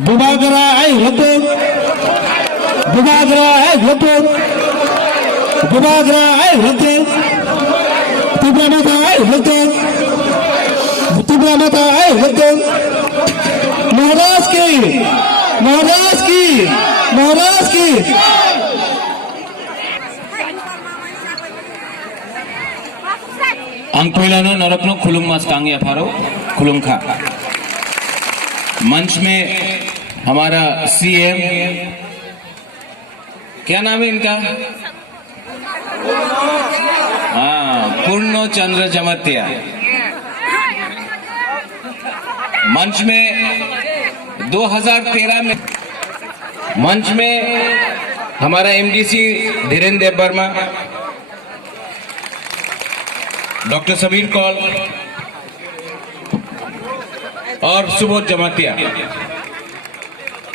बुबागरा है होते, बुबागरा है होते, बुबागरा है होते, तिब्रा माता है होते, तिब्रा माता है होते, महाराज की, महाराज की, महाराज की। अंगपहिलानो नरकनो खुलुम मास कांगे अफारो खुलुम खा। मंच में हमारा सीएम, क्या नाम है इनका? हाँ, पूर्ण चंद्र जमत्या। मंच में 2013 में मंच में हमारा एमडीसी धीरेन्द्र देव वर्मा, डॉक्टर समीर कौल और सुबोध जमातिया,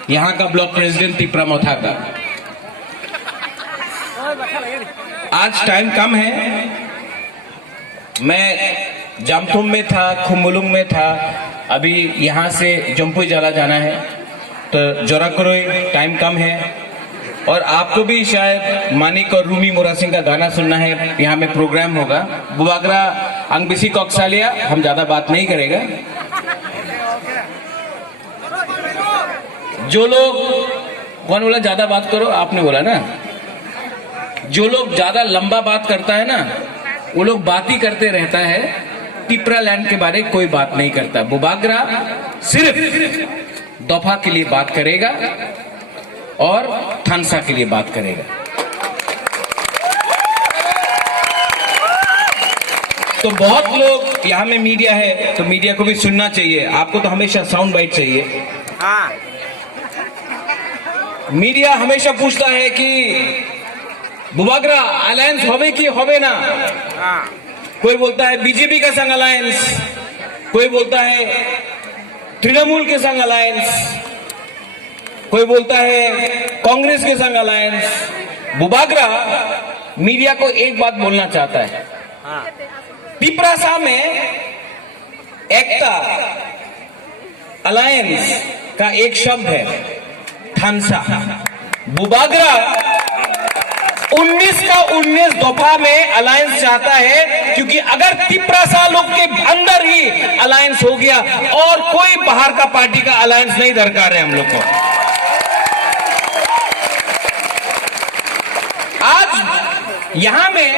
यहाँ का ब्लॉक प्रेसिडेंट तिप्रा मोथा का। आज टाइम कम है, मैं जामथुम में था, खुमुलुंग में था, अभी यहाँ से जम्पुई जला जाना है, तो जोरा करोई टाइम कम है। और आपको भी शायद मानिक और रूमी मोरा सिंह का गाना सुनना है, यहाँ में प्रोग्राम होगा। बुबागरा अंगबिसी कौकसालिया, हम ज्यादा बात नहीं करेगा। जो लोग, कौन बोला ज्यादा बात करो? आपने बोला ना। जो लोग ज्यादा लंबा बात करता है ना, वो लोग बात ही करते रहता है, तिप्रा लैंड के बारे में कोई बात नहीं करता। बुबागरा सिर्फ दफा के लिए बात करेगा और थानसा के लिए बात करेगा। तो बहुत लोग यहाँ में मीडिया है, तो मीडिया को भी सुनना चाहिए। आपको तो हमेशा साउंड बाइट चाहिए। हाँ। मीडिया हमेशा पूछता है कि बुबागरा अलायंस होवे की होवे ना। कोई बोलता है बीजेपी का संग अलायंस, कोई बोलता है तृणमूल के संग अलायंस, कोई बोलता है कांग्रेस के संग अलायंस। बुबागरा मीडिया को एक बात बोलना चाहता है, तिप्रासा में एकता अलायंस का एक शब्द है, थानसा। बुबागरा 19 का 19 दफा में अलायंस चाहता है, क्योंकि अगर तिप्रासा लोग के अंदर ही अलायंस हो गया और कोई बाहर का पार्टी का अलायंस नहीं दरकार है हम लोग को। आज यहां में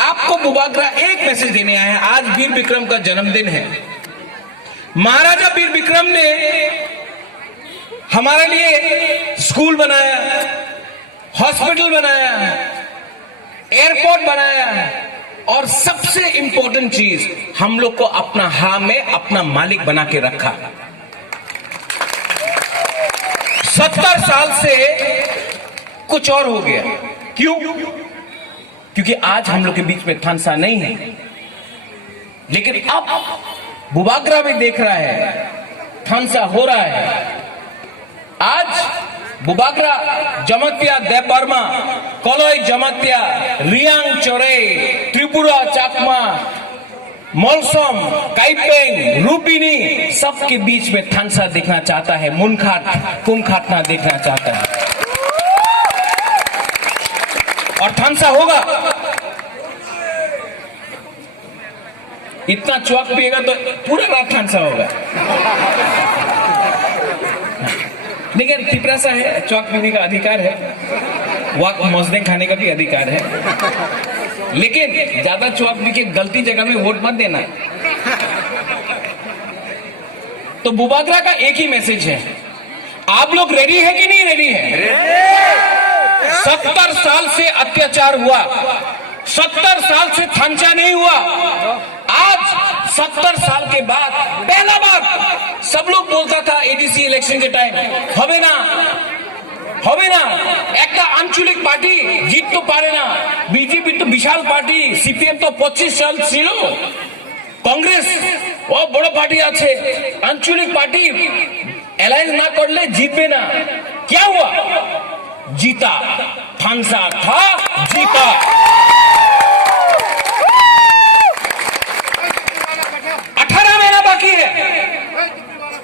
आपको बुबागरा एक मैसेज देने आया है। आज वीर विक्रम का जन्मदिन है। महाराजा वीर विक्रम ने हमारे लिए स्कूल बनाया, हॉस्पिटल बनाया, एयरपोर्ट बनाया, और सबसे इंपॉर्टेंट चीज, हम लोग को अपना हाथ में अपना मालिक बना के रखा। 70 साल से कुछ और हो गया। क्यों? क्योंकि आज हम लोग के बीच में थानसा नहीं है। लेकिन अब बुबागरा भी देख रहा है थानसा हो रहा है। आज बुबागरा जमातिया देव वर्मा, कलोई जमातिया, रियांग चोरे, त्रिपुरा चाकमा, मोलसोम, काइपेंग, रूपिनी, सबके बीच में थानसा देखना चाहता है। मुनखाट, कुमखाटना देखना चाहता है, और थानसा होगा। इतना चौक पिएगा तो पूरा रात थानसा होगा। लेकिन तिप्रासा है, चौक पीने का अधिकार है, वाक मौजदे खाने का भी अधिकार है। लेकिन ज्यादा चौक पी के गलती जगह में वोट मत देना। तो बुबागरा का एक ही मैसेज है, आप लोग रेडी है कि नहीं रेडी है? 70 साल से अत्याचार हुआ, 70 साल से थानचा नहीं हुआ। आज 70 साल के बाद पहला बार सब लोग बोलता था एडीसी इलेक्शन के टाइम, हवे ना হবে না। একটা আঞ্চলিক পার্টি জিততে পারে না। বিজেপি তো বিশাল পার্টি, সিপিএম তো 25 সাল ছিল, কংগ্রেস ও বড় পার্টি আছে, আঞ্চলিক পার্টি অ্যালায়েন্স না করলে জিতবে না। क्या हुआ? जीता, थानसा था, जीता। 18 महीना बाकी है,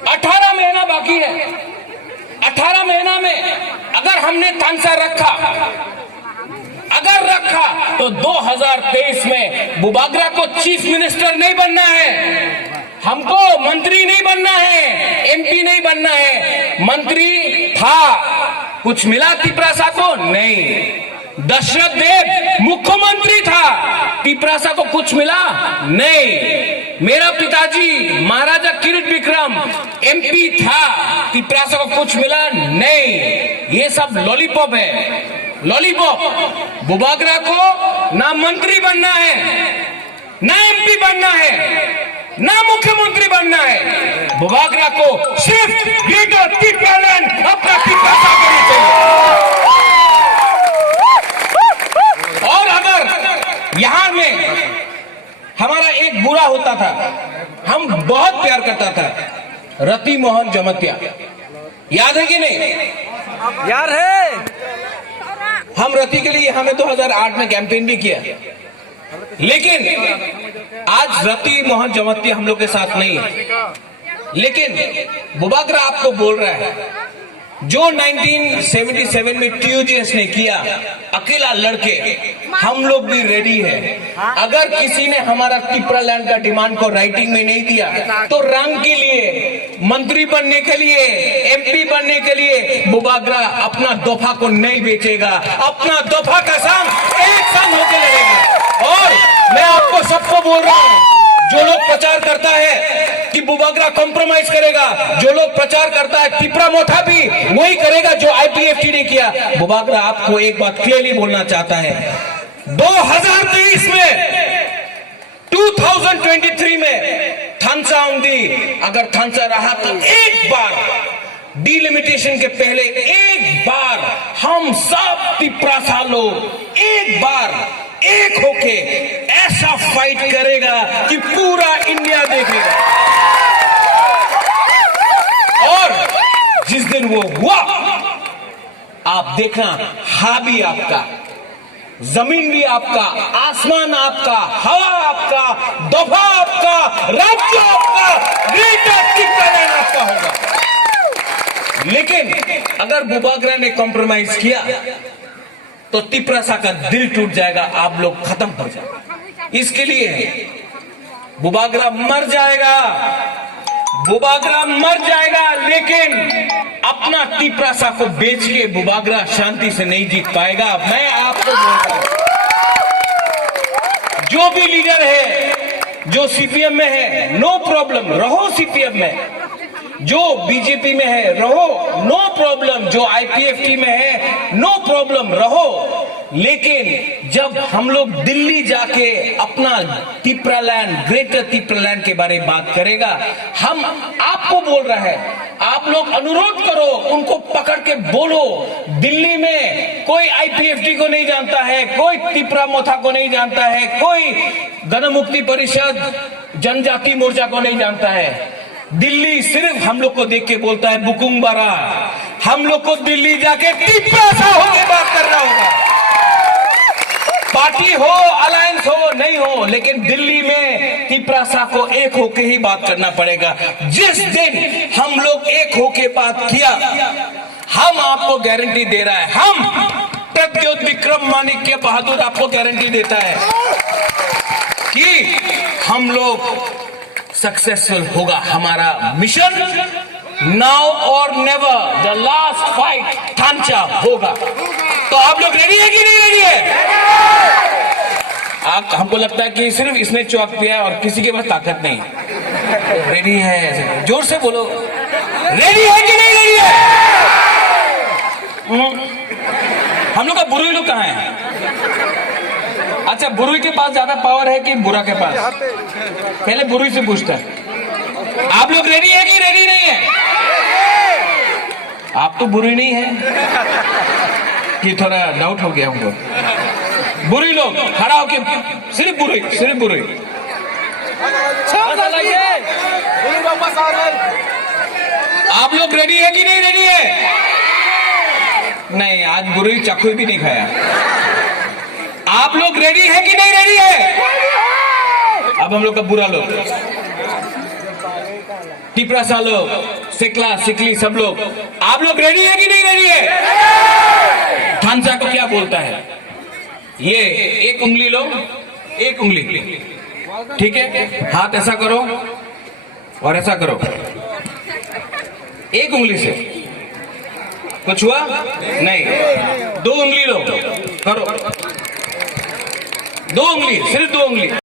18 महीना बाकी है। 18 महीना में अगर हमने थानसा रखा, अगर रखा तो 2023 में बुबागरा को चीफ मिनिस्टर नहीं बनना है, हमको मंत्री नहीं बनना है, एमपी नहीं बनना है। मंत्री था, कुछ मिला तिपरासा को? नहीं। दशरथ देव मुख्यमंत्री था, तिपरासा को कुछ मिला? नहीं। मेरा पिताजी महाराजा किरीट विक्रम एमपी था, तिपरासा को कुछ मिला? नहीं। ये सब लॉलीपॉप है, लॉलीपॉप। बुबागरा को ना मंत्री बनना है, ना एमपी बनना है, ना मुख्यमंत्री बनना है। बुबागरा को सिर्फ ग्रेटर तिपरालैंड अपना तिपरासा करनी चाहिए। और अगर यहां में हमारा एक बुरा होता था, हम बहुत प्यार करता था, रति मोहन जमतिया, याद है कि नहीं? यार है। हम रति के लिए यहां में 2008 में कैंपेन भी किया, लेकिन आज रति मोहन जमतिया हम लोग के साथ नहीं है। लेकिन बुबागरा आपको बोल रहा है, जो 1977 में टीयूजीएस ने किया अकेला लड़के, हम लोग भी रेडी है। अगर किसी ने हमारा तिपरालैंड का डिमांड को राइटिंग में नहीं दिया तो रंग के लिए, मंत्री बनने के लिए, एमपी बनने के लिए बुबागरा अपना दफा को नहीं बेचेगा। अपना दफा का साम एक साल होके लड़ेगा। और मैं आपको सबको बोल रहा हूं, जो लोग प्रचार करता है कि बुबागरा कॉम्प्रोमाइज करेगा, जो लोग प्रचार करता है तिपरा मोथा भी वही करेगा जो आईपीएफटी ने किया। बुबागरा आपको एक बात क्लियरली बोलना चाहता है, 2023 में, 2023 में थानसा आऊंगी, अगर थानसा रहा तो एक बार डिलिमिटेशन के पहले एक बार हम सब तिपरासा लोग एक बार एक होके ऐसा फाइट करेगा कि पूरा इंडिया देखेगा। और जिस दिन वो हुआ, आप देखना, हा भी आपका, जमीन भी आपका, आसमान आपका, हवा आपका, दफा आपका, राज्य आपका, ग्रेटर तिपरालैंड आपका होगा। लेकिन अगर बुबागरा ने कॉम्प्रोमाइज किया तो तिपरासा का दिल टूट जाएगा, आप लोग खत्म हो जाएंगे। इसके लिए बुबागरा मर जाएगा, बुबागरा मर जाएगा, लेकिन अपना तिपरासा को बेच के बुबागरा शांति से नहीं जीत पाएगा। मैं आपको बोल रहा हूं, जो भी लीडर है, जो सीपीएम में है, नो प्रॉब्लम, रहो सीपीएम में। जो बीजेपी में है रहो, नो प्रॉब्लम। जो आईपीएफटी में है, नो प्रॉब्लम, रहो। लेकिन जब हम लोग दिल्ली जाके अपना तिपरालैंड, ग्रेटर तिपरालैंड के बारे में बात करेगा, हम आपको बोल रहा है, आप लोग अनुरोध करो, उनको पकड़ के बोलो, दिल्ली में कोई आईपीएफटी को नहीं जानता है, कोई तिपरा मोथा को नहीं जानता है, कोई गणमुक्ति परिषद जनजाति मोर्चा को नहीं जानता है। दिल्ली सिर्फ हम लोग को देख के बोलता है बुकुंबारा। हम लोग को दिल्ली जाके तिपरासा होके बात करना होगा। पार्टी हो, अलायंस हो, नहीं हो, लेकिन दिल्ली में तिपरासा को एक होके ही बात करना पड़ेगा। जिस दिन हम लोग एक होके बात किया, हम आपको गारंटी दे रहा है, हम प्रद्योत विक्रम माणिक्य बहादुर आपको गारंटी देता है कि हम लोग सक्सेसफुल होगा। हमारा मिशन नाउ और नेवर, द लास्ट फाइट थानचा होगा। तो आप लोग रेडी है कि नहीं रेडी है? आप, हमको लगता है कि सिर्फ इसने चौक पिया है और किसी के पास ताकत नहीं। रेडी है? जोर से बोलो, रेडी है कि नहीं रेडी है? हम लोग का बुरुई लोग कहाँ है? अच्छा, बुरुई के पास ज्यादा पावर है कि बुरा के पास? पहले बुरुई से पूछता है। आप लोग रेडी है कि रेडी नहीं है? आप तो बुरुई नहीं है। कि थोड़ा डाउट हो गया हमको। बुरी लोग खड़ा होके सिर्फ बुरी। आप लोग रेडी है कि नहीं रेडी है? नहीं, आज बुरी चाकू भी नहीं खाया। आप लोग रेडी है कि नहीं रेडी है? अब हम लोग का बुरा लोग, टिपरासा लोग, सिकला सिकली सब लोग, आप लोग रेडी है कि नहीं रेडी है? थानसा को क्या बोलता है? ये एक उंगली लो, एक उंगली, ठीक है? हाथ ऐसा करो और ऐसा करो, एक उंगली से। कुछ हुआ नहीं? 2 उंगली लो, करो 2 उंगली, सिर्फ 2 उंगली।